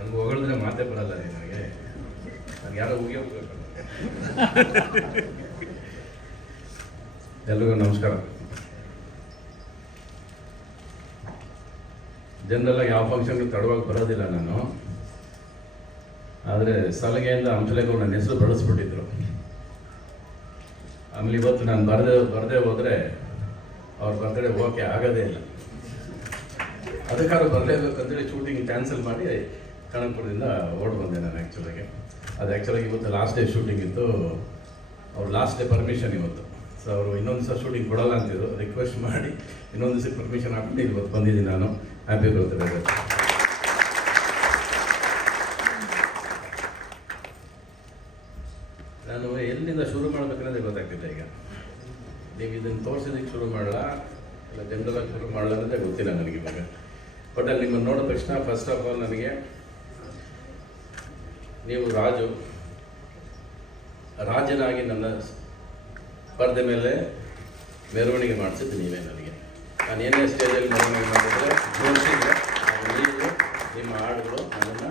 ನನಗೆ ಹೊಗಳಿದ್ರೆ ಮಾತೇ ಬರಲ್ಲ ರೀ ನನಗೆ. ನನಗೆ ಯಾರೋ ಹೋಗ್ಬೇಕು. ಎಲ್ರಿಗೂ ನಮಸ್ಕಾರ. ಜನರಲ್ಲಾಗಿ ಯಾವ ಫಂಕ್ಷನ್ಗೆ ತಡವಾಗಿ ಬರೋದಿಲ್ಲ ನಾನು. ಆದರೆ ಸಲಹೆಯಿಂದ ಹಂಸಲೇಖ ನನ್ನ ಹೆಸರು ಬಳಸ್ಬಿಟ್ಟಿದ್ರು. ಆಮೇಲೆ ಇವತ್ತು ನಾನು ಬರದೇ ಹೋದರೆ ಅವ್ರ ಬರ್ತಡೇ ಹೋಗೋಕ್ಕೆ ಆಗೋದೇ ಇಲ್ಲ. ಅದಕ್ಕಾದ್ರೂ ಬರಲೇಬೇಕಂತೇಳಿ ಶೂಟಿಂಗ್ ಕ್ಯಾನ್ಸಲ್ ಮಾಡಿ ಕನಕಪುರದಿಂದ ಓಡ್ ಬಂದೆ ನಾನು. ಆ್ಯಕ್ಚುಲಾಗಿ ಇವತ್ತು ಲಾಸ್ಟ್ ಡೇ ಶೂಟಿಂಗ್ ಇತ್ತು. ಅವ್ರು ಲಾಸ್ಟ್ ಡೇ ಪರ್ಮಿಷನ್ ಇವತ್ತು. ಸೊ ಅವರು ಇನ್ನೊಂದು ದಿವಸ ಶೂಟಿಂಗ್ ಕೊಡೋಲ್ಲ ಅಂತಿದ್ರು. ರಿಕ್ವೆಸ್ಟ್ ಮಾಡಿ ಇನ್ನೊಂದು ದಿವಸಕ್ಕೆ ಪರ್ಮಿಷನ್ ಹಾಕ್ಬಿಟ್ಟು ಇವತ್ತು ಬಂದಿದ್ದೀನಿ ನಾನು. Happy birthday. ನಾನು ಎಲ್ಲಿಂದ ಶುರು ಮಾಡಬೇಕನ್ನೋದೇ ಗೊತ್ತಾಗ್ತಿಲ್ಲ. ಈಗ ನೀವು ಇದನ್ನು ತೋರಿಸೋದಕ್ಕೆ ಶುರು ಮಾಡಲ್ಲ, ಇಲ್ಲ ಜನರಲಾಗಿ ಶುರು ಮಾಡಲ್ಲ ಅನ್ನೋದೇ ಗೊತ್ತಿಲ್ಲ ನನಗೆ ಇವಾಗ. ಬಟ್ ಅಲ್ಲಿ ನಿಮ್ಮನ್ನು ನೋಡಿದ ತಕ್ಷಣ ಫಸ್ಟ್ ಆಫ್ ಆಲ್ ನನಗೆ ನೀವು ರಾಜನಾಗಿ ನನ್ನ ಪರದೆ ಮೇಲೆ ಮೆರವಣಿಗೆ ಮಾಡಿಸಿದ್ದು ನೀವೇ ನನಗೆ. ನಾನು ಏನೇ ಸ್ಟೇಜಲ್ಲಿ ಮೆರವಣಿಗೆ ಮಾಡಿದ್ರೆ ನೀವು ನಿಮ್ಮ ಹಾಡುಗಳು ಅದನ್ನು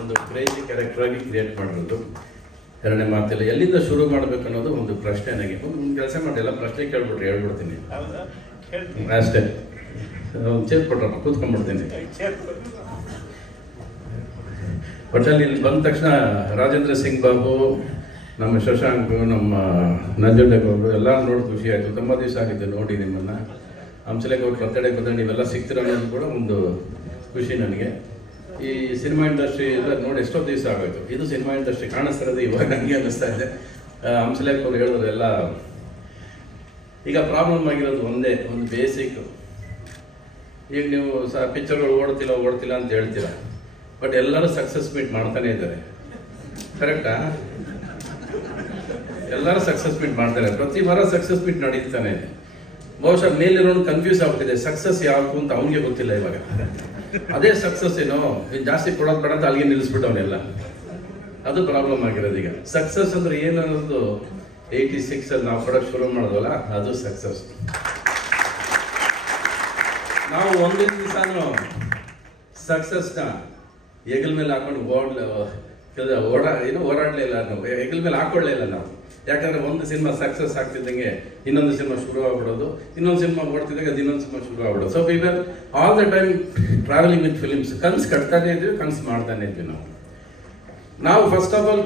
ಒಂದು ಕ್ರೇಜಿ ಕ್ಯಾರೆಕ್ಟರಾಗಿ ಕ್ರಿಯೇಟ್ ಮಾಡಿರೋದು. ಎರಡನೇ ಮಾತಿಲ್ಲ, ಎಲ್ಲಿಂದ ಶುರು ಮಾಡಬೇಕು ಅನ್ನೋದು ಒಂದು ಪ್ರಶ್ನೆ ನನಗೆ. ಒಂದು ಕೆಲಸ ಮಾಡಿ, ಎಲ್ಲ ಪ್ರಶ್ನೆ ಕೇಳ್ಬಿಟ್ರೆ ಹೇಳ್ಬಿಡ್ತೀನಿ ಅಷ್ಟೇ. ಚೇರ್ ಕೊಟ್ರಪ್ಪ, ಕೂತ್ಕೊಂಡ್ಬಿಡ್ತೀನಿ. ಒಟ್ಟಲ್ಲಿ ಇಲ್ಲಿ ಬಂದ ತಕ್ಷಣ ರಾಜೇಂದ್ರ ಸಿಂಗ್ ಬಾಬು, ನಮ್ಮ ಶಶಾಂಕ್, ನಮ್ಮ ನಂಜುಂಡೇಗೌಡರು ಅವರು ಎಲ್ಲ ನೋಡಿ ಖುಷಿ ಆಯಿತು. ತುಂಬ ದಿವಸ ಆಗಿತ್ತು ನೋಡಿ ನಿಮ್ಮನ್ನು. ಹಂಸಲೇಖ ಅವ್ರ ಬರ್ತಡೇ ಬಂದರೆ ನೀವೆಲ್ಲ ಸಿಗ್ತೀರ ಅನ್ನೋದು ಕೂಡ ಒಂದು ಖುಷಿ ನನಗೆ. ಈ ಸಿನಿಮಾ ಇಂಡಸ್ಟ್ರಿ ಎಲ್ಲ ನೋಡಿ ಎಷ್ಟೋ ದಿವಸ ಆಗೋಯ್ತು. ಇದು ಸಿನಿಮಾ ಇಂಡಸ್ಟ್ರಿ ಕಾಣಿಸ್ತಿರೋದು ಇವಾಗ ನನಗೆ ಅನ್ನಿಸ್ತಾ ಇದೆ. ಹಂಸಲೇಖ ಅವ್ರು ಹೇಳಿದ್ರು ಎಲ್ಲ. ಈಗ ಪ್ರಾಬ್ಲಮ್ ಆಗಿರೋದು ಒಂದೇ, ಒಂದು ಬೇಸಿಕ್. ಈಗ ನೀವು ಪಿಕ್ಚರ್ಗಳು ಓಡ್ತಿಲ್ಲ ಅಂತ ಹೇಳ್ತೀರ. ಬಟ್ ಎಲ್ಲರೂ ಸಕ್ಸಸ್ ಮೀಟ್ ಮಾಡ್ತಾನೆ ಇದ್ದಾರೆ. ಕರೆಕ್ಟಾ? ಎಲ್ಲರೂ ಸಕ್ಸಸ್ ಮೀಟ್ ಮಾಡ್ತಾರೆ. ಪ್ರತಿ ವಾರ ಸಕ್ಸಸ್ ಮೀಟ್ ನಡೀತಾನೆ ಇದೆ. ಬಹುಶಃ ಮೇಲಿರೋನು ಕನ್ಫ್ಯೂಸ್ ಆಗ್ಬಿಟ್ಟಿದೆ, ಸಕ್ಸಸ್ ಯಾವುದು ಅಂತ ಅವನಿಗೆ ಗೊತ್ತಿಲ್ಲ ಇವಾಗ. ಅದೇ ಸಕ್ಸಸ್ ಏನೋ, ಜಾಸ್ತಿ ಕೊಡೋದು ಬೇಡ ಅಂತ ಅಲ್ಲಿಗೆ ನಿಲ್ಲಿಸ್ಬಿಟ್ಟವನೆಲ್ಲ. ಅದು ಪ್ರಾಬ್ಲಮ್ ಆಗಿರೋದು. ಈಗ ಸಕ್ಸಸ್ ಅಂದ್ರೆ ಏನನ್ನೋದು 86 ನಾವು ಕೊಡೋಕೆ ಶುರು ಮಾಡೋದಲ್ಲ, ಅದು ಸಕ್ಸಸ್. ನಾವು ಒಂದೇ ದಿವಸನೂ ಸಕ್ಸಸ್ನ ಹೆಗಲ ಮೇಲೆ ಹಾಕೊಂಡು ಓಡಾಡಲೇ ಇಲ್ಲ. ನಾವು ಹೆಗಲ ಮೇಲೆ ಹಾಕೊಳ್ಳೇ ಇಲ್ಲ ನಾವು. ಯಾಕಂದ್ರೆ ಒಂದು ಸಿನಿಮಾ ಸಕ್ಸಸ್ ಆಗ್ತಿದ್ದಂಗೆ ಇನ್ನೊಂದು ಸಿನಿಮಾ ಶುರು ಆಗ್ಬಿಡೋದು, ಇನ್ನೊಂದು ಸಿನಿಮಾ ಓಡ್ತಿದ್ದಂಗೆ ಅದು ಇನ್ನೊಂದು ಸಿನಿಮಾ ಶುರು ಆಗ್ಬಿಡೋದು. So we were all the time travelling with films. ಕನಸು ಕಟ್ತಾನೆ ಇದ್ವಿ, ಕನಸು ಮಾಡ್ತಾನೆ ಇದ್ವಿ ನಾವು ಫಸ್ಟ್ ಆಫ್ ಆಲ್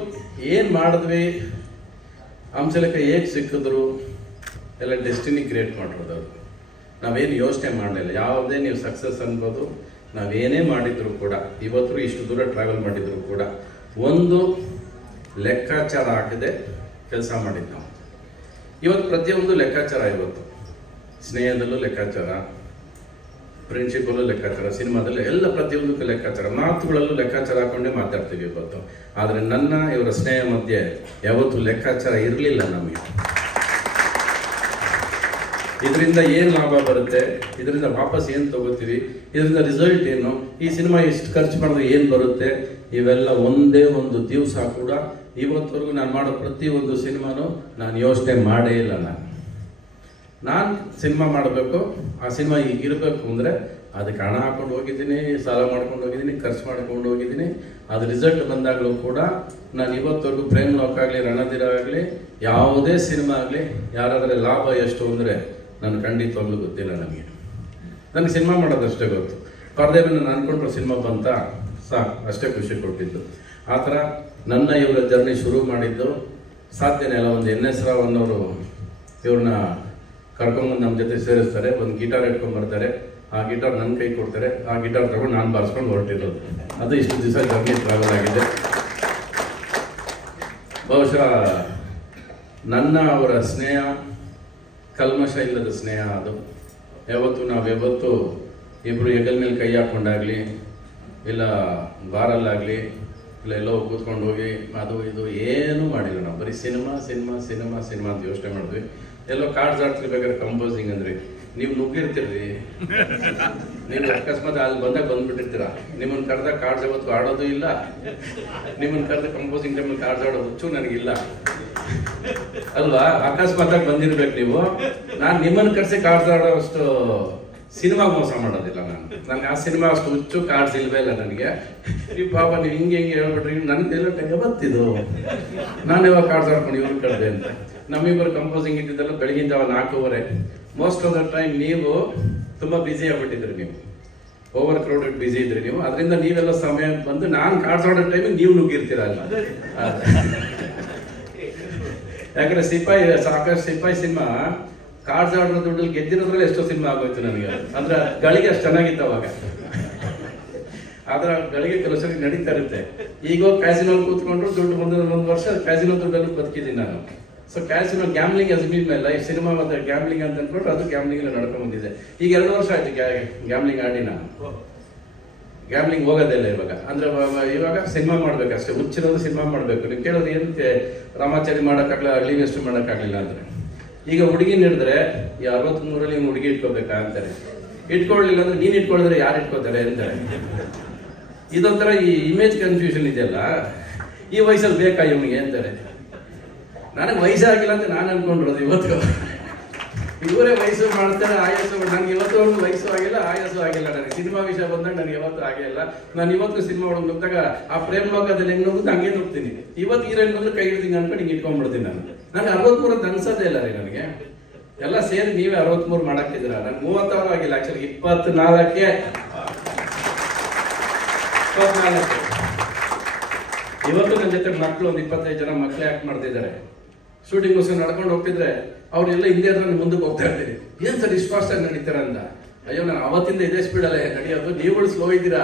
ಏನು ಮಾಡಿದ್ವಿ, ಹಂಸಲೇಖ ಹೇಗೆ ಸಿಕ್ಕಿದ್ರು ಎಲ್ಲ ಡೆಸ್ಟಿನಿ ಕ್ರಿಯೇಟ್ ಮಾಡಿರೋದು. ನಾವೇನು ಯೋಚನೆ ಮಾಡಲಿಲ್ಲ. ಯಾವುದೇ ನೀವು ಸಕ್ಸಸ್ ಅನ್ಬೋದು, ನಾವೇನೇ ಮಾಡಿದ್ರು ಕೂಡ, ಇವತ್ತು ಇಷ್ಟು ದೂರ ಟ್ರಾವೆಲ್ ಮಾಡಿದ್ರು ಕೂಡ ಒಂದು ಲೆಕ್ಕಾಚಾರ ಹಾಕದೆ ಕೆಲಸ ಮಾಡಿದ್ದು ನಾವು. ಇವತ್ತು ಪ್ರತಿಯೊಂದು ಲೆಕ್ಕಾಚಾರ. ಇವತ್ತು ಸ್ನೇಹದಲ್ಲೂ ಲೆಕ್ಕಾಚಾರ, ಫ್ರೆಂಡ್ಶಿಪ್ಪಲ್ಲೂ ಲೆಕ್ಕಾಚಾರ, ಸಿನಿಮಾದಲ್ಲೂ ಎಲ್ಲ ಪ್ರತಿಯೊಂದಕ್ಕೂ ಲೆಕ್ಕಾಚಾರ, ಮಾತುಗಳಲ್ಲೂ ಲೆಕ್ಕಾಚಾರ ಹಾಕೊಂಡೇ ಮಾತಾಡ್ತೀವಿ ಇವತ್ತು. ಆದರೆ ಇವರ ಸ್ನೇಹ ಮಧ್ಯೆ ಯಾವತ್ತೂ ಲೆಕ್ಕಾಚಾರ ಇರಲಿಲ್ಲ ನಮಗೆ. ಇದರಿಂದ ಏನು ಲಾಭ ಬರುತ್ತೆ, ಇದರಿಂದ ವಾಪಸ್ ಏನು ತಗೋತೀವಿ, ಇದರಿಂದ ರಿಸಲ್ಟ್ ಏನು, ಈ ಸಿನಿಮಾ ಎಷ್ಟು ಖರ್ಚು ಮಾಡಿದ್ರೆ ಏನು ಬರುತ್ತೆ, ಇವೆಲ್ಲ ಒಂದೇ ಒಂದು ದಿವಸ ಕೂಡ ಇವತ್ತವರೆಗೂ ನಾನು ಮಾಡೋ ಪ್ರತಿಯೊಂದು ಸಿನಿಮಾನು ನಾನು ಯೋಚನೆ ಮಾಡೇ ಇಲ್ಲ. ನಾನು ಸಿನಿಮಾ ಮಾಡಬೇಕು, ಆ ಸಿನಿಮಾ ಈಗಿರಬೇಕು ಅಂದರೆ ಅದಕ್ಕೆ ಹಣ ಹಾಕೊಂಡು ಹೋಗಿದ್ದೀನಿ, ಸಾಲ ಮಾಡ್ಕೊಂಡು ಹೋಗಿದ್ದೀನಿ, ಖರ್ಚು ಮಾಡ್ಕೊಂಡು ಹೋಗಿದ್ದೀನಿ. ಅದು ರಿಸಲ್ಟ್ ಬಂದಾಗಲೂ ಕೂಡ ನಾನು ಇವತ್ತವರೆಗೂ ಪ್ರೇಮ್ ಲೋಕ ಆಗಲಿ, ರಣಧೀರ ಆಗಲಿ, ಯಾವುದೇ ಸಿನಿಮಾ ಆಗಲಿ, ಯಾರಾದರೆ ಲಾಭ ಎಷ್ಟು ಅಂದರೆ ನಾನು ಖಂಡಿತವಾಗ್ಲೂ ಗೊತ್ತಿಲ್ಲ. ನನಗೆ ಸಿನಿಮಾ ಮಾಡೋದಷ್ಟೇ ಗೊತ್ತು. ಪರದೆ ಮೇಲೆ ನಾನು ಅನ್ಕೊಂಡ್ರೆ ಸಿನಿಮಾ ಬಂತ ಸಾಕು, ಅಷ್ಟೇ ಖುಷಿ ಕೊಟ್ಟಿದ್ದು. ಆ ಥರ ನನ್ನ ಇವರ ಜರ್ನಿ ಶುರು ಮಾಡಿದ್ದು ಸಾಧ್ಯನೇ ಇಲ್ಲ. ಒಂದು NS ರಾವ್ ಅನ್ನೋರು ಇವ್ರನ್ನ ಕರ್ಕೊಂಡ್ಬಂದು ನಮ್ಮ ಜೊತೆ ಸೇರಿಸ್ತಾರೆ. ಒಂದು ಗಿಟಾರ್ ಇಟ್ಕೊಂಡ್ಬರ್ತಾರೆ, ಆ ಗಿಟಾರ್ ನನ್ನ ಕೈ ಕೊಡ್ತಾರೆ, ಆ ಗಿಟಾರ್ ತಗೊಂಡು ನಾನು ಬಾರಿಸ್ಕೊಂಡು ಹೊರಟಿರೋದು. ಅದು ಇಷ್ಟು ದಿವಸ ಜರ್ನಿ ಟ್ರಾವೆಲ್ ಆಗಿದೆ. ಬಹುಶಃ ಅವರ ಸ್ನೇಹ ಕಲ್ಮಶ ಇಲ್ಲದ ಸ್ನೇಹ. ಅದು ನಾವ್ಯಾವತ್ತು ಇಬ್ಬರು ಹೆಗಲ ಮೇಲೆ ಕೈ ಹಾಕ್ಕೊಂಡಾಗಲಿ, ಇಲ್ಲ ಬಾರಲ್ಲಾಗಲಿ, ಇಲ್ಲ ಎಲ್ಲೋ ಕೂತ್ಕೊಂಡು ಹೋಗಿ ಅದು ಇದು ಏನೂ ಮಾಡಿಲ್ಲ. ನಾವು ಬರೀ ಸಿನಿಮಾ ಅಂತ ಯೋಚನೆ ಮಾಡಿದ್ವಿ. ಎಲ್ಲೋ ಕಾರ್ಡ್ಸ್ ಆಡ್ತಿರ್ಬೇಕಾದ್ರೆ ಕಂಪೋಸಿಂಗ್ ಅಂದ್ರೆ ನೀವು ನುಗ್ಗಿರ್ತೀರಿ, ನೀವು ಅಕಸ್ಮಾತ್ ಅಲ್ಲಿ ಬಂದ್ಬಿಟ್ಟಿರ್ತೀರ. ನಿಮ್ಮನ್ನು ಕರೆದ ಕಾರ್ಡ್ಸ್ ಯಾವತ್ತು ಆಡೋದು ಇಲ್ಲ, ನಿಮ್ಮನ್ನು ಕರೆದ ಕಂಪೋಸಿಂಗ್ ಟೈಮಲ್ಲಿ ಕಾರ್ಡ್ಸ್ ಆಡೋ ಹುಚ್ಚು ನನಗಿಲ್ಲ ಅಲ್ವಾ? ಅಕಸ್ಮಾತ್ ಆಗಿ ಬಂದಿರ್ಬೇಕು ನೀವು. ನಾನು ನಿಮ್ಮನ್ನು ಕರೆಸಿ ಕಾರ್ಡ್ಸ್ ಆಡೋಷ್ಟು ಸಿನಿಮಾಗೆ ಮೋಸ ಮಾಡೋದಿಲ್ಲ ನನಗೆ ಆ ಸಿನಿಮಾ ಅಷ್ಟು ಹುಚ್ಚು ಕಾರ್ಡ್ಸ್ ಇಲ್ವೇ ಇಲ್ಲ ನನಗೆ. ನೀವು ಪಾಪ ನೀವು ಹಿಂಗೆ ಹೇಳ್ಬಿಟ್ರಿ ನನಗೆಲ್ಲ ಯಾವತ್ತಿದು ನಾನು ಯಾವಾಗ ಕಾರ್ಡ್ಸ್ ಆಡ್ಕೊಂಡು ಇವ್ರು ಕಳೆದೆ ಅಂತ. ನಮ್ಮಿಬ್ಬರು ಕಂಪೋಸಿಂಗ್ ಇದ್ದಿದ್ದೆಲ್ಲ ಬೆಳಗಿನ ಜಾವ 4:15. ಮೋಸ್ಟ್ ಆಫ್ ದ ಟೈಮ್ ನೀವು ತುಂಬ ಬ್ಯುಸಿ ಆಗ್ಬಿಟ್ಟಿದ್ರಿ, ನೀವು ಓವರ್ ಕ್ರೌಡೆಡ್ ಬ್ಯುಸಿ ಇದ್ರಿ ನೀವು. ಅದರಿಂದ ನೀವೆಲ್ಲ ಸಮಯ ಬಂದು ನಾನು ಕಾರ್ಡ್ಸ್ ಆಡೋ ಟೈಮಿಗೆ ನೀವು ನುಗ್ಗಿರ್ತೀರ ಅಲ್ಲ. ಯಾಕಂದ್ರೆ ಸಾಕಷ್ಟು ಸಿಪಾಯಿ ಸಿನಿಮಾ ಕಾರ್ಡ್ಸ್ ಆಡೋ ದುಡ್ಡಲ್ಲಿ ಗೆದ್ದಿರೋದ್ರಲ್ಲಿ ಎಷ್ಟೋ ಸಿನಿಮಾ ಆಗೋಯ್ತು ನನಗೆ. ಅಂದ್ರೆ ಗಳಿಗೆ ಅಷ್ಟು ಚೆನ್ನಾಗಿತ್ತು ಅವಾಗ. ಆದ್ರೆ ಗಳಿಗೆ ಕೆಲವು ಸರಿ ನಡೀತಾ ಇರುತ್ತೆ. ಈಗ ಕ್ಯಾಸಿನೋ ಕೂತ್ಕೊಂಡ್ರು ದುಡ್ಡು ಒಂದು ವರ್ಷ ಕ್ಯಾಸಿನೋ ದುಡ್ಡಲ್ಲಿ ಬದುಕಿದ್ದೀನಿ ನಾನು. So casino gambling has been my life. Cinema ಮತ್ತೆ ಗ್ಯಾಮ್ಲಿಂಗ್ ಅಂತ ಅಂದ್ಬಿಟ್ಟು ಅದು ಗ್ಯಾಮ್ಲಿಂಗ್ ನಡ್ಕೊಂಡು ಬಂದಿದೆ. ಈಗ 2 ವರ್ಷ ಆಯ್ತು ಗ್ಯಾಮ್ಲಿಂಗ್ ಆಡಿ ನಾನು. ಗ್ಯಾಮ್ಲಿಂಗ್ ಹೋಗೋದಿಲ್ಲ ಇವಾಗ. ಅಂದ್ರೆ ಇವಾಗ ಸಿನಿಮಾ ಮಾಡ್ಬೇಕಷ್ಟೇ. ಹುಚ್ಚಿರೋದು ಸಿನಿಮಾ ಮಾಡ್ಬೇಕು. ನೀವು ಕೇಳೋದು ಏನಂತೆ ರಾಮಾಚಾರಿ ಮಾಡೋಕ್ಕಾಗಲ್ಲ, ಅಗ್ಲಿ ವೆಸ್ಟ್ ಮಾಡೋಕ್ಕಾಗಲಿಲ್ಲ ಅಂದ್ರೆ. ಈಗ ಹುಡುಗಿನ ಹಿಡಿದ್ರೆ ಈ 63ರಲ್ಲಿ ಹುಡುಗಿ ಇಟ್ಕೋಬೇಕಾ ಅಂತಾರೆ. ಇಟ್ಕೊಳ್ಳಿಲ್ಲ ಅಂದ್ರೆ ನೀನ್ ಇಟ್ಕೊಳ್ಳಿದ್ರೆ ಯಾರು ಇಟ್ಕೋತಾರೆ ಅಂತಾರೆ. ಇದೊಂಥರ ಈ ಇಮೇಜ್ ಕನ್ಫ್ಯೂಷನ್ ಇದೆಯಲ್ಲ, ಈ ವಯಸ್ಸಲ್ಲಿ ಬೇಕಾ ಇವನಿಗೆ ಅಂತಾರೆ. ನನಗೆ ವಯಸ್ಸಾಗಿಲ್ಲ ಅಂತ ನಾನು ಅನ್ಕೊಂಡಿರೋದು. ಇವತ್ತು ಇವರೇ ವಯಸ್ಸು ಮಾಡ್ತಾರೆ, ಆಯಸ್ಸು. ನನಗೆ ಇವತ್ತವರೆಗೂ ವಯಸ್ಸು ಆಗಿಲ್ಲ, ಆಯಸ್ಸು ಆಗಿಲ್ಲ. ನನಗೆ ಸಿನಿಮಾ ವಿಷಯ ಬಂದಾಗ ನನಗೆ ಯಾವತ್ತೂ ಆಗಿಲ್ಲ. ನಾನು ಇವತ್ತು ಸಿನಿಮಾ ಒಳಗೆ ನುಗ್ದಾಗ ಆ ಪ್ರೇಮ್ ಲೋಕದಲ್ಲಿ ಹೆಂಗ್ ನುಗ್ಗುತ್ತೆ ಹಂಗೆ ನುಗ್ತೀನಿ. ಇವತ್ತು ಹೀರೋಯಿನ್ ಬಂದ್ರೆ ಕೈ ಹಿಡ್ತೀನಿ ಅನ್ಕೊಂಡು ಹಿಂಗೆ ಇಟ್ಕೊಂಡ್ಬಿಡ್ತೀನಿ ನಾನು. ನನಗೆ 63 ಅನ್ಸೋದೇ ಇಲ್ಲ ರೀ ನನಗೆ. ಎಲ್ಲ ಸೇರಿ ನೀವೇ 63 ಮಾಡಾಕಿದ್ದೀರ. ನಂಗೆ 36 ಆಗಿಲ್ಲ, ಆಕ್ಚುಲಿ 24ಕ್ಕೆ. ಇವತ್ತು ನನ್ನ ಜೊತೆ ಮಕ್ಕಳು ಒಂದು 25 ಜನ ಮಕ್ಕಳೇ ಆಕ್ಟ್ ಮಾಡ್ತಿದ್ದಾರೆ. ಶೂಟಿಂಗ್ ಗೋಸ್ಕರ ನಡ್ಕೊಂಡು ಹೋಗ್ತಿದ್ರೆ ಅವ್ರೆಲ್ಲ ಹಿಂದೆ ಮುಂದಕ್ಕೆ ಹೋಗ್ತಾ ಇರ್ತೀರಿ. ಏನ್ ಸರ್ ಇಷ್ಟು ಫಾಸ್ಟ್ ಆಗಿ ನಡೀತಾರ ಅಂತ. ಅಯ್ಯೋ ನಾನು ಅವತ್ತಿಂದ ಇದೇ ಸ್ಪೀಡಲ್ಲೇ ನಡೆಯೋದು, ನೀವುಗಳು ಸ್ಲೋ ಇದ್ದೀರಾ.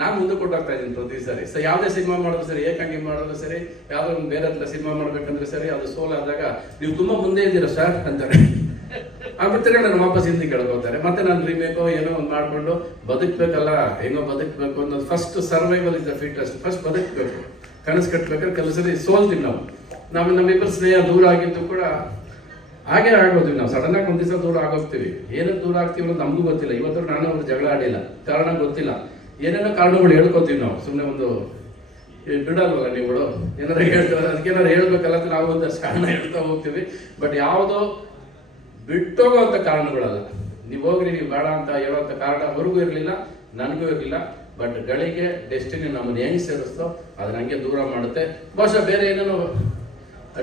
ನಾನು ಮುಂದೆ ಕೊಟ್ಟಾಗ್ತಾ ಇದ್ದೀನಿ ಪ್ರತಿ ಸಾರಿ. ಸೊ ಯಾವುದೇ ಸಿನಿಮಾ ಮಾಡೋದು ಸರಿ, ಏಕಾಂಗಿ ಮಾಡೋದು ಸರಿ, ಯಾವ್ದೋ ಒಂದು ಬೇರೆ ಹತ್ರ ಸಿನಿಮಾ ಮಾಡ್ಬೇಕಂದ್ರೆ ಸರಿ, ಅದು ಸೋಲ್ ಆದಾಗ ನೀವು ತುಂಬಾ ಮುಂದೆ ಇದ್ದೀರಾ ಸರ್ ಅಂತಾರೆ. ಆಗ್ಬಿಡ್ತಾರೆ. ನಾನು ವಾಪಸ್ ಹಿಂದೆ ಕೇಳ್ಕೋತಾರೆ. ಮತ್ತೆ ನಾನು ರೀಮೇಕೋ ಏನೋ ಒಂದು ಮಾಡ್ಕೊಂಡು ಬದುಕ್ಬೇಕಲ್ಲ, ಹೆಂಗೋ ಬದುಕ್ಬೇಕು ಅನ್ನೋದು. First survival is the fittest. First ಬದುಕ್ಬೇಕು. ಕನಸು ಕಟ್ಬೇಕಾದ್ರೆ ಕೆಲವು ಸರಿ ಸೋಲ್ತೀವಿ ನಾವು. ನಮ್ಮಿಬ್ಬರು ಸ್ನೇಹ ದೂರ ಆಗಿದ್ದು ಕೂಡ ಹಾಗೆ ಆಗೋದ್ವಿ. ನಾವು ಸಡನ್ ಆಗಿ ಒಂದ್ ದಿವಸ ದೂರ ಆಗೋಗ್ತೀವಿ. ಏನಕ್ಕೆ ದೂರ ಆಗ್ತೀವಿ ಅನ್ನೋದು ನಮಗೂ ಗೊತ್ತಿಲ್ಲ. ಇವತ್ತು ನಾನು ಅವ್ರು ಜಗಳ ಆಡಿಲ್ಲ, ಕಾರಣ ಗೊತ್ತಿಲ್ಲ. ಏನೇನೋ ಕಾರಣಗಳು ಹೇಳ್ಕೊತೀವಿ ನಾವು. ಸುಮ್ಮನೆ ಒಂದು ಬಿಡಲ್ವಲ್ಲ ನೀವುಗಳು, ಏನಾರು ಹೇಳ್ತಾರೆ, ಅದಕ್ಕೇನಾರು ಹೇಳ್ಬೇಕಲ್ಲ ಅಂತ ನಾವು ಒಂದಷ್ಟು ಕಾರಣ ಹೇಳ್ತಾ ಹೋಗ್ತೀವಿ. ಬಟ್ ಯಾವುದೋ ಬಿಟ್ಟೋಗೋಂಥ ಕಾರಣಗಳಲ್ಲ. ನೀವು ಹೋಗ್ರಿ, ನೀವು ಬೇಡ ಅಂತ ಹೇಳೋಂಥ ಕಾರಣ ಅವ್ರಿಗೂ ಇರಲಿಲ್ಲ, ನನಗೂ ಇರಲಿಲ್ಲ. ಬಟ್ ಗಳಿಗೆ ಡೆಸ್ಟಿನಿ ನಮ್ಮನ್ನು ಹೆಂಗ್ ಸೇರಿಸ್ತೋ ಅದನ್ನ ಹಂಗೆ ದೂರ ಮಾಡುತ್ತೆ. ಬಹುಶಃ ಬೇರೆ ಏನೇನೋ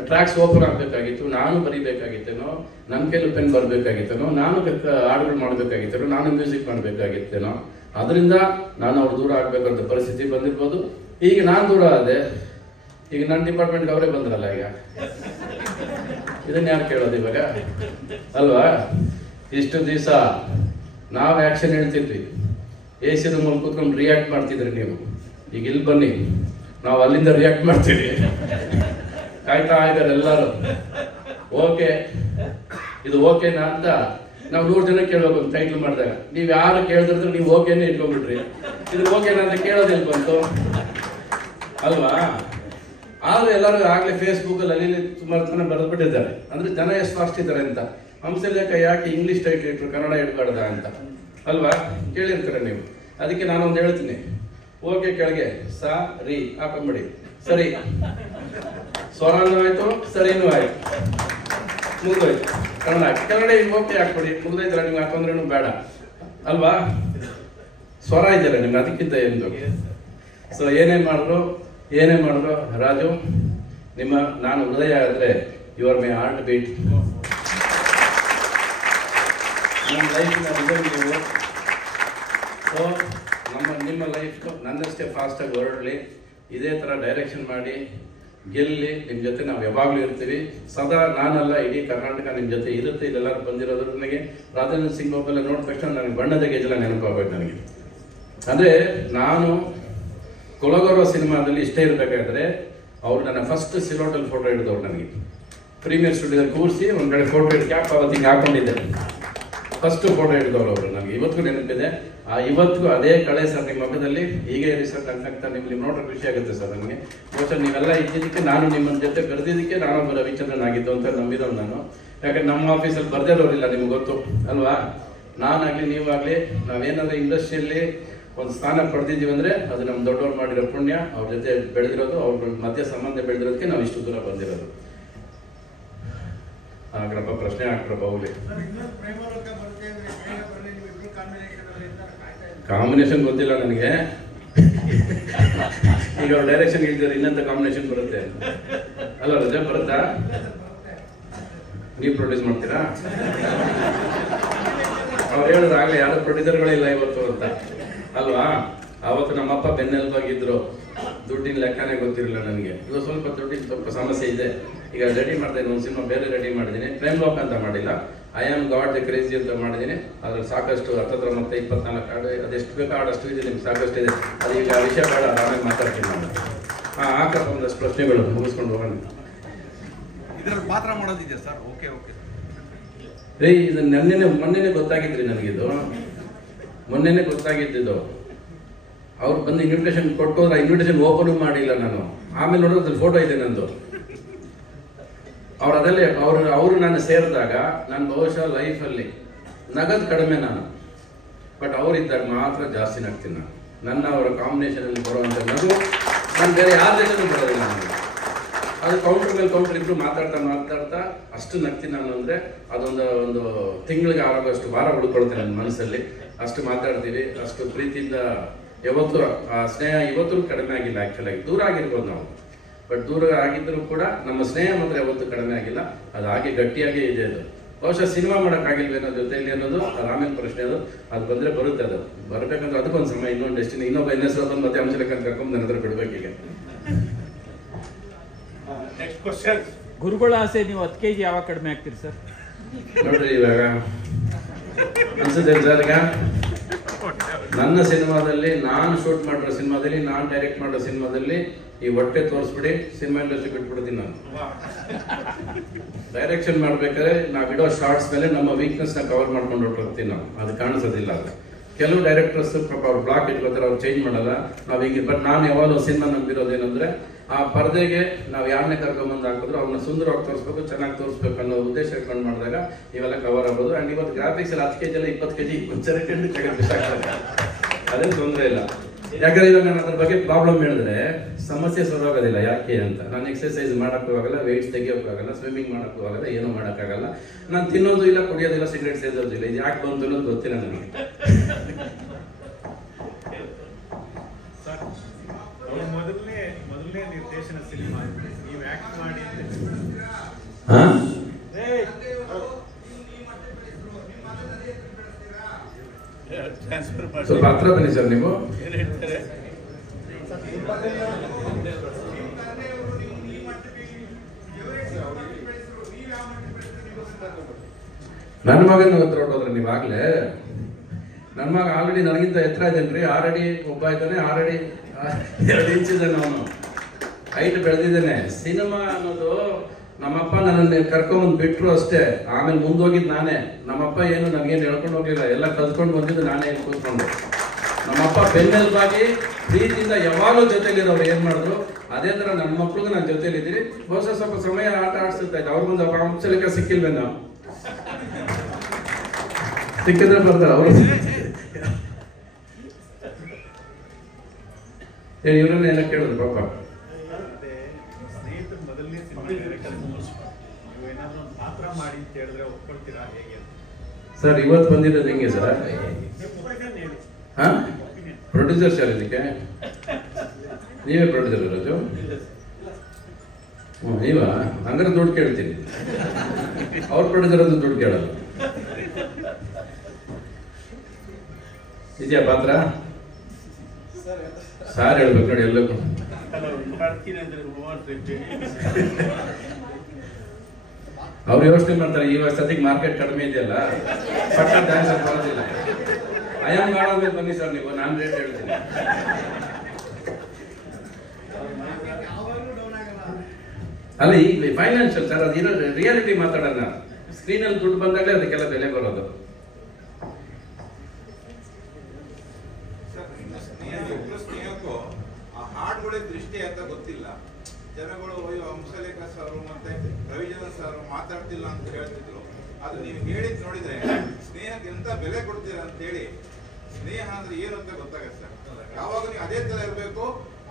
ಟ್ರ್ಯಾಕ್ಸ್ ಓಪನ್ ಆಗಬೇಕಾಗಿತ್ತು, ನಾನು ಬರೀಬೇಕಾಗಿತ್ತೇನೋ, ನನ್ನ ಕೈಲಿ ಪೆನ್ ಬರಬೇಕಾಗಿತ್ತೇನೋ, ನಾನು ಹಾಡುಗಳು ಮಾಡಬೇಕಾಗಿತ್ತೇನೋ, ನಾನು ಮ್ಯೂಸಿಕ್ ಮಾಡಬೇಕಾಗಿತ್ತೇನೋ. ಅದರಿಂದ ನಾನು ಅವ್ರು ದೂರ ಆಗ್ಬೇಕಂತ ಪರಿಸ್ಥಿತಿ ಬಂದಿರ್ಬೋದು. ಈಗ ನಾನು ದೂರ ಆದೆ. ಈಗ ನನ್ನ ಡಿಪಾರ್ಟ್ಮೆಂಟ್ಗೆ ಅವರೇ ಬಂದ್ರಲ್ಲ. ಈಗ ಇದನ್ನ ಯಾರು ಕೇಳೋದು ಇವಾಗ ಅಲ್ವಾ? ಇಷ್ಟು ದಿವಸ ನಾವು ಆಕ್ಷನ್ ಹೇಳ್ತಿದ್ವಿ, AC ರೂಮಲ್ಲಿ ಕೂತ್ಕೊಂಡು ರಿಯಾಕ್ಟ್ ಮಾಡ್ತಿದ್ರಿ ನೀವು. ಈಗ ಇಲ್ಲಿ ಬನ್ನಿ, ನಾವು ಅಲ್ಲಿಂದ ರಿಯಾಕ್ಟ್ ಮಾಡ್ತೀವಿ. ಕಾಯ್ತಾ ಇದ್ದಾರೆ ಎಲ್ಲರೂ. ಓಕೆ, ಇದು ಓಕೆನಾ ಅಂತ ನಾವು 100 ಜನ ಕೇಳ್ಬೇಕು ಒಂದು ಟೈಟ್ಲ್ ಮಾಡಿದಾಗ. ನೀವು ಯಾರು ಕೇಳಿದ್ರೆ ನೀವು ಓಕೆನೇ ಇಟ್ಕೊಂಡ್ಬಿಟ್ರಿ. ಇದು ಓಕೆನಾ ಅಂತ ಕೇಳೋದಿಲ್ಲ ಬಂತು ಅಲ್ವಾ? ಆದ್ರೆ ಎಲ್ಲರೂ ಆಗ್ಲೇ ಫೇಸ್ಬುಕ್ಕಲ್ಲಿ ಅಲ್ಲಿ ಸುಮಾರು ಜನ ಬರೆದ್ಬಿಟ್ಟಿದ್ದಾರೆ. ಅಂದ್ರೆ ಜನ ಎಷ್ಟು ಫಾಸ್ಟ್ ಇದ್ದಾರೆ ಅಂತ. ಹಂಸಲೇಖ ಯಾಕೆ ಇಂಗ್ಲಿಷ್ ಟೈಟ್ಲ್ ಇಟ್ರು, ಕನ್ನಡ ಇಡಬಾರ್ದ ಅಂತ ಅಲ್ವಾ? ಕೇಳಿರ್ತಾರೆ ನೀವು. ಅದಕ್ಕೆ ನಾನೊಂದು ಹೇಳ್ತೀನಿ, ಓಕೆ ಕೆಳಗೆ ಸ ರಿ ಹಾಕೊಂಬಿಡಿ. ಸರಿ, ಸ್ವರನೂ ಆಯ್ತು, ಸರಿನೂ ಆಯ್ತು, ಮುಗಿದೋಯ್ತು. ಕನ್ನಡ ಓಕೆ ಹಾಕ್ಬಿಡಿ, ಮುಗಿದೋಯ್ತಲ್ಲ. ನಿಮ್ಗೆ ಹಾಕೊಂಡ್ರೇನು ಬೇಡ ಅಲ್ವಾ? ಸ್ವರ ಇದೆಯಲ್ಲ ನಿಮ್ಗೆ, ಅದಕ್ಕಿಂತ ಎಂದು. ಸೊ ಏನೇ ಮಾಡಿದ್ರು ರಾಜು, ನಾನು ಹೃದಯ ಆದ್ರೆ you are my heartbeat. ನಮ್ಮ ಲೈಫಿನ ರಿಸಲ್ಟ್ ನೀವು. ಸೊ ನಿಮ್ಮ ಲೈಫ್ ನನ್ನಷ್ಟೇ ಫಾಸ್ಟಾಗಿ ಹೊರಡಲಿ, ಇದೇ ಥರ ಡೈರೆಕ್ಷನ್ ಮಾಡಿ ಗೆಲ್ಲಿ. ನಿಮ್ಮ ಜೊತೆ ನಾವು ಯಾವಾಗಲೂ ಇರ್ತೀವಿ. ಸದಾ ನಾನಲ್ಲ, ಇಡೀ ಕರ್ನಾಟಕ ನಿಮ್ಮ ಜೊತೆ ಇರುತ್ತೆ. ಇದೆಲ್ಲರೂ ಬಂದಿರೋದ್ರ ನನಗೆ ರಾಜೇಂದ್ರ ಸಿಂಗ್ ಬಾಬೆಲ್ಲ ನೋಡಿದ ತಕ್ಷಣ ನನಗೆ ಬಣ್ಣದ ಗೆಜಲ ನೆನಪಾಗಬೇಕು ನನಗೆ. ಅಂದರೆ ನಾನು ಕೊಲಗೌರವ ಸಿನಿಮಾದಲ್ಲಿ ಇಷ್ಟೇ ಇರಬೇಕಾದ್ರೆ ಅವ್ರು ನನ್ನ ಫಸ್ಟ್ ಸಿಲೋಟಲ್ ಫೋಟೋ ಹಿಡಿದವ್ರು. ನನಗೆ ಪ್ರೀಮಿಯರ್ ಸ್ಟುಡಿಯೋದಲ್ಲಿ ಕೂರಿಸಿ ಒಂದು ಕಡೆ ಫೋಟೋ ಹಿಡಿದು ಕ್ಯಾಪ್ ಅವತ್ತಿಗೆ ಹಾಕೊಂಡಿದ್ದೆ. ಫಸ್ಟ್ ಫೋಟೋ ಹಿಡಿದವ್ರು ಅವರು. ನನಗೆ ಇವತ್ತಿಗೂ ನೆನಪಿದೆ. ಇವತ್ತಿಗೂ ಅದೇ ಕಳೆ ಸರ್ ನಿಮ್ಮ ಮಗದಲ್ಲಿ ಹೀಗೆ ಇರಿ ಸರ್ ಅಂತ ನಿಮ್ಗೆ ನೋಡೋಕೆ ಖುಷಿ ಆಗುತ್ತೆ ಸರ್ ನನಗೆ. ಬಹುಶಃ ನೀವೆಲ್ಲ ಇದ್ದಿದ್ದಕ್ಕೆ, ನಾನು ನಿಮ್ಮ ಜೊತೆ ಬೆರೆದಿದ್ದಕ್ಕೆ ನಾನೊಬ್ಬ ರವಿಚಂದ್ರನ್ ಆಗಿದ್ದು ಅಂತ ನಂಬಿದವ್ರು ನಾನು. ಯಾಕಂದ್ರೆ ನಮ್ಮ ಆಫೀಸಲ್ಲಿ ಬರ್ದಿರೋರಿಲ್ಲ, ನಿಮ್ಗೆ ಗೊತ್ತು ಅಲ್ವಾ? ನಾನಾಗಲಿ ನೀವಾಗಲಿ ನಾವೇನಾದ್ರೂ ಇಂಡಸ್ಟ್ರಿಯಲ್ಲಿ ಒಂದು ಸ್ಥಾನ ಪಡೆದಿದ್ದೀವಿ ಅಂದರೆ ಅದು ನಮ್ಮ ದೊಡ್ಡವ್ರು ಮಾಡಿರೋ ಪುಣ್ಯ. ಅವ್ರ ಜೊತೆ ಬೆಳೆದಿರೋದು, ಅವ್ರ ಮಧ್ಯೆ ಸಂಬಂಧ ಬೆಳೆದಿರೋದಕ್ಕೆ ನಾವು ಇಷ್ಟು ದೂರ ಬಂದಿರೋದು. ಹಾಕ್ರಪ್ಪ, ಪ್ರಶ್ನೆ ಹಾಕ್ರಪ್ಪ ಹೋಗ್ಲಿ. ಕಾಂಬಿನೇಷನ್ ಗೊತ್ತಿಲ್ಲ ನನಗೆ. ಈಗ ಅವ್ರು ಡೈರೆಕ್ಷನ್ ಹೇಳ್ತಾರೆ ಇನ್ನಂತ ಕಾಂಬಿನೇಷನ್ ಬರುತ್ತೆ ಅಲ್ಲ ರಜಾ, ಬರುತ್ತಾ? ನೀವು ಪ್ರೊಡ್ಯೂಸ್ ಮಾಡ್ತೀರಾ? ಅವ್ರು ಹೇಳಿದ್ರೆ ಆಗಲೇ ಯಾರು ಪ್ರೊಡ್ಯೂಸರ್ಗಳಿಲ್ಲ ಇವತ್ತು ಅಂತ ಅಲ್ವಾ? ಅವತ್ತು ನಮ್ಮಪ್ಪ ಬೆನ್ನೆಲುಬಾಗಿದ್ರು, ದುಡ್ಡಿನ ಲೆಕ್ಕನೇ ಗೊತ್ತಿರಲಿಲ್ಲ ನನಗೆ. ಇವಾಗ ಸ್ವಲ್ಪ ದುಡ್ಡಿನ ಸ್ವಲ್ಪ ಸಮಸ್ಯೆ ಇದೆ. ಈಗ ರೆಡಿ ಮಾಡ್ತೀನಿ, ಒಂದು ಸಿನಿಮಾ ಬೇರೆ ರೆಡಿ ಮಾಡಿದ್ದೀನಿ, ಪ್ರೇಮ್ ಲಾಕ್ ಅಂತ ಮಾಡಿಲ್ಲ, I am god the crazy ಅಂತ ಮಾಡಿದ್ದೀನಿ. ಅದ್ರಲ್ಲಿ ಸಾಕಷ್ಟು 10 ಮತ್ತೆ 24 ಹಾಡು, ಅದೆಷ್ಟು ಬೇಕೋ ಹಾಡು ಅಷ್ಟು ಇದೆ, ನಿಮ್ಗೆ ಸಾಕಷ್ಟು ಇದೆ. ಅದು ಈಗ ವಿಷಯ ಬೇಡ, ಆಮೇಲೆ ಮಾತಾಡ್ತೀನಿ ನಾನು. ಹಾಕಪ್ಪ ಒಂದಷ್ಟು ಪ್ರಶ್ನೆಗಳು ಮುಗಿಸ್ಕೊಂಡು ಹೋಗೋಣ. ಇದರಲ್ಲಿ ಪಾತ್ರ ಮಾಡೋದಿದೆ ಸರ್. ಓಕೆ ಇದು ಮೊನ್ನೆನೆ ಗೊತ್ತಾಗಿದ್ರಿ ನನಗಿದು, ಮೊನ್ನೆನೆ ಗೊತ್ತಾಗಿದ್ದು. ಅವ್ರು ಬಂದು ಇನ್ವಿಟೇಷನ್ ಕೊಟ್ಟೋದ್ರೆ ಇನ್ವಿಟೇಷನ್ ಓಪನ್ ಮಾಡಿಲ್ಲ ನಾನು. ಆಮೇಲೆ ನೋಡಿದ್ರೆ ಅದ್ರಲ್ಲಿ ಫೋಟೋ ಇದೆ ನಂದು. ಅವ್ರು ಅದಲ್ಲೇ ಅವರು ನಾನು ಸೇರಿದಾಗ ನಾನು ಬಹುಶಃ ಲೈಫಲ್ಲಿ ನಗದು ಕಡಿಮೆ ನಾನು, ಬಟ್ ಅವರಿದ್ದಾಗ ಮಾತ್ರ ಜಾಸ್ತಿ ನಗ್ತೀನಿ ನಾನು. ನನ್ನ ಅವರ ಕಾಂಬಿನೇಷನಲ್ಲಿ ಬರುವಂಥ ನಗು ನಾನು ಬೇರೆ ಯಾರ ಜೊತೆನೂ ಬರೋದಿಲ್ಲ ನನಗೆ. ಅದು ಕೌಂಟ್ರ್ ಮೇಲೆ ಕೌಂಟ್ರ್ ಇಬ್ಬರು ಮಾತಾಡ್ತಾ ಅಷ್ಟು ನಗ್ತೀನಿ ನಾನು. ಅಂದರೆ ಒಂದು ತಿಂಗಳಿಗೆ ಆಗೋಷ್ಟು ವಾರ ಉಳ್ಕೊಳ್ತೀನಿ ನನ್ನ ಮನಸ್ಸಲ್ಲಿ. ಅಷ್ಟು ಮಾತಾಡ್ತೀವಿ, ಅಷ್ಟು ಪ್ರೀತಿಯಿಂದ. ಯಾವತ್ತೂ ಆ ಸ್ನೇಹ ಇವತ್ತೂ ಕಡಿಮೆ ಆಗಿಲ್ಲ. ಆ್ಯಕ್ಚುಲಾಗಿ ದೂರ ಆಗಿರ್ಬೋದು ನಾವು, ಬಟ್ ದೂರ ಆಗಿದ್ದರೂ ಕೂಡ ನಮ್ಮ ಸ್ನೇಹ ಮಾತ್ರ ಯಾವತ್ತೂ ಕಡಿಮೆ ಆಗಿಲ್ಲ. ಅದು ಹಾಗೆ ಗಟ್ಟಿಯಾಗೇ ಇದೆ. ಅದು ಬಹುಶಃ ಸಿನಿಮಾ ಮಾಡೋಕ್ಕಾಗಿಲ್ವೇನೋ ಜೊತೆಯಲ್ಲಿ ಅನ್ನೋದು ಅದು ಆಮೇಲೆ ಪ್ರಶ್ನೆ. ಅದು ಬಂದರೆ ಬರುತ್ತೆ. ಅದು ಬರಬೇಕಂದ್ರೆ ಅದಕ್ಕೊಂದು ಸಮಯ, ಇನ್ನೊಂದು ಡೆಸ್ಟಿನಿ, ಇನ್ನೊಬ್ಬ NS ಬಂದು ಮತ್ತೆ ಅಂಶಲೇಖನ ಕರ್ಕೊಂಡು ನನ್ನ ಹತ್ರ ಬಿಡ್ಬೇಕೀಗ. Next question. ಗುರುಗಳ ಆಸೆ ನೀವು 10 kg ಯಾವಾಗ ಕಡಿಮೆ ಆಗ್ತೀರಿ ಸರ್? ನೋಡ್ರಿ ಇವಾಗ ಅನ್ಸುತ್ತೆ ಸರ್, ಈಗ ನನ್ನ ಸಿನಿಮಾದಲ್ಲಿ, ನಾನು ಶೂಟ್ ಮಾಡಿರೋ ಸಿನಿಮಾದಲ್ಲಿ, ನಾನು ಡೈರೆಕ್ಟ್ ಮಾಡೋ ಸಿನಿಮಾದಲ್ಲಿ ಈ ಹೊಟ್ಟೆ ತೋರಿಸ್ಬಿಡಿ, ಸಿನಿಮಾ ಇಂಡಸ್ಟ್ರಿ ಬಿಟ್ಬಿಡ್ತೀನಿ ನಾನು. ಡೈರೆಕ್ಷನ್ ಮಾಡ್ಬೇಕಾದ್ರೆ ನಾವಿಡೋ ಶಾರ್ಟ್ಸ್ ಮೇಲೆ ನಮ್ಮ ವೀಕ್ನೆಸ್ ನ ಕವರ್ ಮಾಡ್ಕೊಂಡು ಹೊರಟಿರ್ತೀವಿ ನಾವು. ಅದು ಕಾಣಿಸೋದಿಲ್ಲ. ಅದು ಕೆಲವು ಡೈರೆಕ್ಟರ್ಸ್ ಪಾಪ ಅವ್ರು ಬ್ಲಾಕ್ ಇಟ್ಕೋತಾರೆ, ಅವ್ರು ಚೇಂಜ್ ಮಾಡಲ್ಲ. ನಾವು ಹಿಂಗೆ. ಬಟ್ ನಾನು ಯಾವಾಗಲೂ ಸಿನಿಮಾ ನಂಬಿರೋದೇನಂದ್ರೆ ಆ ಪರದೆಗೆ ನಾವು ಯಾರನ್ನೇ ಕರ್ಕೊಂಬಂದು ಹಾಕಿದ್ರು ಅವ್ರನ್ನ ಸುಂದರವಾಗಿ ತೋರಿಸ್ಬೇಕು, ಚೆನ್ನಾಗಿ ತೋರಿಸ್ಬೇಕು ಅನ್ನೋ ಉದ್ದೇಶ ಇಟ್ಕೊಂಡು ಮಾಡಿದಾಗ ಇವೆಲ್ಲ ಕವರ್ ಆಗೋದು. ಅಂಡ್ ಇವತ್ತು ಗ್ರಾಫಿಕ್ಸ್ ಎಲ್ಲ 10 kg ಎಲ್ಲ 20 kg ಸೆಕೆಂಡ್ ತೆಗೆದುಬಿಟ್ಟಾಗ್ತದೆ. ಅದೇನು ತೊಂದರೆ ಇಲ್ಲ. ಯಾಕಂದ್ರೆ ಇವಾಗ ನಾನು ಅದ್ರ ಬಗ್ಗೆ ಪ್ರಾಬ್ಲಮ್ ಹೇಳಿದ್ರೆ ಸಮಸ್ಯೆ ಸರಿಯಾಗೋದಿಲ್ಲ. ಯಾಕೆ ಅಂತ, ನಾನು ಎಕ್ಸರ್ಸೈಸ್ ಮಾಡೋಕ್ಕೂ ಆಗಲ್ಲ, ವೆಯ್ಟ್ಸ್ ತೆಗಿಯೋಕ್ಕೂ ಆಗಲ್ಲ, ಸ್ವಿಮ್ಮಿಂಗ್ ಮಾಡೋಕ್ಕೂ ಆಗಲ್ಲ, ಏನೂ ಮಾಡೋಕ್ಕಾಗಲ್ಲ. ನಾನು ತಿನ್ನೋದು ಇಲ್ಲ, ಕುಡಿಯೋದಿಲ್ಲ, ಸಿಗರೇಟ್ ಸೇದೋದು ಇಲ್ಲ. ಇದು ಯಾಕೆ ಬಂತು ಅನ್ನೋದು ಗೊತ್ತಿಲ್ಲ ನನಗೆ. ಮೊದಲನೇ ನಿರ್ದೇಶನ ಸಿನಿಮಾ ನೀವು ಆಕ್ಟ್ ಮಾಡಿ ಸ್ವಲ್ಪ ಹತ್ರ ಬನ್ನಿ ಸರ್. ನೀವು ನನ್ನ ಮಗನ ಹತ್ರ ಹೊಟ್ಟೋದ್ರೆ ನೀವಾಗ್ಲೇ. ನನ್ನ ಮಗ ಆಲ್ರೆಡಿ ನನಗಿಂತ ಎತ್ತರ ಇದ್ದೇನ್ರಿ. 6 ಅಡಿ ಒಬ್ಬ ಇದ್ದಾನೆ, 6 ಅಡಿ 2 ಇಂಚ್ ಇದ್ದಾನೆ. ಅವನು ಹೈಟ್ ಬೆಳೆದಿದ್ದಾನೆ. ಸಿನಿಮಾ ಅನ್ನೋದು ನಮ್ಮಪ್ಪ ನನ್ನನ್ನು ಕರ್ಕೊಂಡ್ ಬಿಟ್ರು ಅಷ್ಟೇ. ಆಮೇಲೆ ಮುಂದೋಗಿದ್ದು ನಾನೇ. ನಮ್ಮಪ್ಪ ಏನು ನನಗೇನು ಹೇಳ್ಕೊಂಡು ಹೋಗ್ಲಿಲ್ಲ, ಎಲ್ಲ ಕಲ್ತ್ಕೊಂಡು ಬಂದಿದ್ದು ನಾನೇ ಇಲ್ಲಿ ಕೂತ್ಕೊಂಡು. ನಮ್ಮಪ್ಪ ಬೆನ್ನೆಲುಬಾಗಿ ಪ್ರೀತಿಯಿಂದ ಯಾವಾಗಲೂ ಜೊತೆಲಿರೋರು ಏನ್ ಮಾಡಿದ್ರು, ಅದೇ ತರ ನನ್ನ ಮಕ್ಳಿಗೂ ನಾನು ಜೊತೆಲಿದ್ದೀನಿ. ಬಹುಶಃ ಸ್ವಲ್ಪ ಸಮಯ ಆಟ ಆಡಿಸ್ತಾ ಇದ್ದೆ. ಅವ್ರಿಗೊಂದು ಅಂಶಲೇಖ ಸಿಕ್ಕಿಲ್ವೇ ನಾವು? ಸಿಕ್ಕಿದ್ರೆ ಬರ್ತಾರೆ ಅವರು. ಇವರನ್ನ ಎಲ್ಲ ಕೇಳಿದ್ರು ಪಾಪ. ಸರ್ ಇವತ್ತು ಬಂದಿರೋದು ಹೆಂಗೆ ಸರ್? ಪ್ರೊಡ್ಯೂಸರ್ ಸರ್ ಇದಕ್ಕೆ ನೀವೇ ಪ್ರೊಡ್ಯೂಸರ್ ಇರೋದು? ನೀವಾ? ಹಂಗಾರೆ ದುಡ್ಡು ಕೇಳ್ತೀನಿ. ಅವ್ರ ಪ್ರೊಡ್ಯೂಸರ್ ಅದು ದುಡ್ಡು ಕೇಳಲ್ಲ. ಇದೆಯಾ ಪಾತ್ರ? ಸಾರ್ ಹೇಳ್ಬೇಕು ನೋಡಿ ಎಲ್ಲಕ್ಕೂ. ಅವ್ರು ಯೋಚನೆ ಮಾಡ್ತಾರೆ, ಇವಾಗ ಸದ್ಯಕ್ಕೆ ಮಾರ್ಕೆಟ್ ಕಡಿಮೆ ಇದೆಯಲ್ಲ, ಪಟ್ಟ ಡ್ಯಾನ್ಸ್ ಬರೋದಿಲ್ಲ. ಐಆಮ್ ಮಾಡೋದ್ಮೇಲೆ ಬನ್ನಿ ಸರ್ ನೀವು, ನಾನು ರೇಟ್ ಹೇಳ್ತೀನಿ. ಅಲ್ಲ ಈಗ ಫೈನಾನ್ಷಿಯಲ್ ಸರ್, ಅದಿರೋ ರಿಯಾಲಿಟಿ ಮಾತಾಡೋಣ. ಸ್ಕ್ರೀನಲ್ಲಿ ದುಡ್ಡು ಬಂದಾಗಲೇ ಅದಕ್ಕೆಲ್ಲ ಬೆಲೆ ಬರೋದು. ಹಾಡುಗಳೇ ದೃಷ್ಟಿ ಅಂತ ಗೊತ್ತಿಲ್ಲ. ಜನಗಳು ಹಂಸಲೇಖ ಸರ್ ಮತ್ತೆ ರವಿಚಂದ್ರನ್ ಸರ್ ಮಾತಾಡ್ತಿಲ್ಲ ಅಂತ ಹೇಳ್ತಿದ್ರು. ಅದು ನೀವು ಹೇಳಿದ್ ನೋಡಿದ್ರೆ ಸ್ನೇಹಕ್ಕೆ ಎಂತ ಬೆಲೆ ಕೊಡ್ತೀರಾ ಅಂತ ಹೇಳಿ, ಸ್ನೇಹ ಅಂದ್ರೆ ಏನು ಅಂತ ಗೊತ್ತಾಗತ್ತೆ ಸರ್. ಯಾವಾಗ ನೀವು ಅದೇ ತರ ಇರಬೇಕು.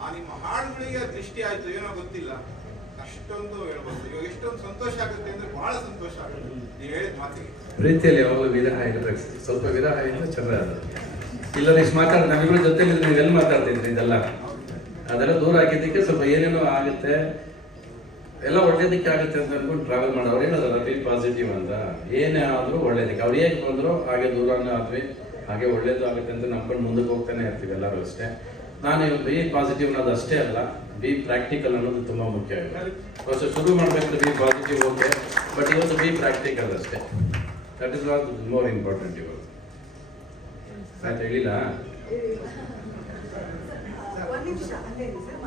ಆ ನಿಮ್ಮ ಹಾಡುಗಳಿಗೆ ದೃಷ್ಟಿ ಆಯ್ತು ಏನೋ ಗೊತ್ತಿಲ್ಲ, ಅಷ್ಟೊಂದು ಹೇಳ್ಬೋದು. ಇವಾಗ ಎಷ್ಟೊಂದು ಸಂತೋಷ ಆಗುತ್ತೆ ಅಂದ್ರೆ ಬಹಳ ಸಂತೋಷ ಆಗುತ್ತೆ ನೀವು ಹೇಳಿದ ಮಾತಿಗೆ. ಪ್ರೀತಿಯಲ್ಲಿ ಯಾವಾಗಲೂ ವಿರಹ ಇರಬೇಕು. ಸ್ವಲ್ಪ ವಿರಹ ಇದ್ರೆ ಚಂದ್ರ. ಇಲ್ಲರ ಇಷ್ಟು ಮಾತಾಡ ನಾವಿಬ್ರು ಜೊತೆಲಿ ನೀವೆಲ್ಲಿ ಮಾತಾಡ್ತಿದ್ರಿ ಇದೆಲ್ಲ ಅದೆಲ್ಲ ದೂರ ಆಗಿದ್ದಕ್ಕೆ ಸ್ವಲ್ಪ ಏನೇನೋ ಆಗುತ್ತೆ, ಎಲ್ಲ ಒಳ್ಳೇದಕ್ಕೆ ಆಗುತ್ತೆ ಅಂತ ಅನ್ಕೊಂಡು ಟ್ರಾವೆಲ್ ಮಾಡಿ ಅವ್ರು ಹೇಳೋದಲ್ಲ ಬಿ ಪಾಸಿಟಿವ್ ಅಂತ. ಏನೇ ಆದ್ರೂ ಒಳ್ಳೇದಕ್ಕೆ ಅವ್ರು ಹೇಗೆ ಬಂದ್ರು ಹಾಗೆ ದೂರನೇ ಆದ್ವಿ, ಹಾಗೆ ಒಳ್ಳೇದು ಆಗುತ್ತೆ ಅಂತ ನಂಬ್ಕೊಂಡು ಮುಂದಕ್ಕೆ ಹೋಗ್ತಾನೆ ಇರ್ತೀವಿ ಎಲ್ಲರೂ ಅಷ್ಟೇ. ನಾನು ಬಿ ಪಾಸಿಟಿವ್ ಅನ್ನೋದು ಅಷ್ಟೇ ಅಲ್ಲ, ಬಿ ಪ್ರಾಕ್ಟಿಕಲ್ ಅನ್ನೋದು ತುಂಬಾ ಮುಖ್ಯ ಆಗಿದೆ. ಹೊಸ ಶುರು ಮಾಡ್ಬೇಕಾದ್ರೆ ಬಿ ಪಾಸಿಟಿವ್ ಓಕೆ, ಬಟ್ ಇವತ್ತು ಬಿ ಪ್ರಾಕ್ಟಿಕಲ್ ಅಷ್ಟೇ. That is what more important ಇವಾಗ. ಆಯ್ತು ಹೇಳಿಲ್ಲ. ಒಂದು ನಿಮಿಷ ಅಲ್ಲೇ ಸರ್,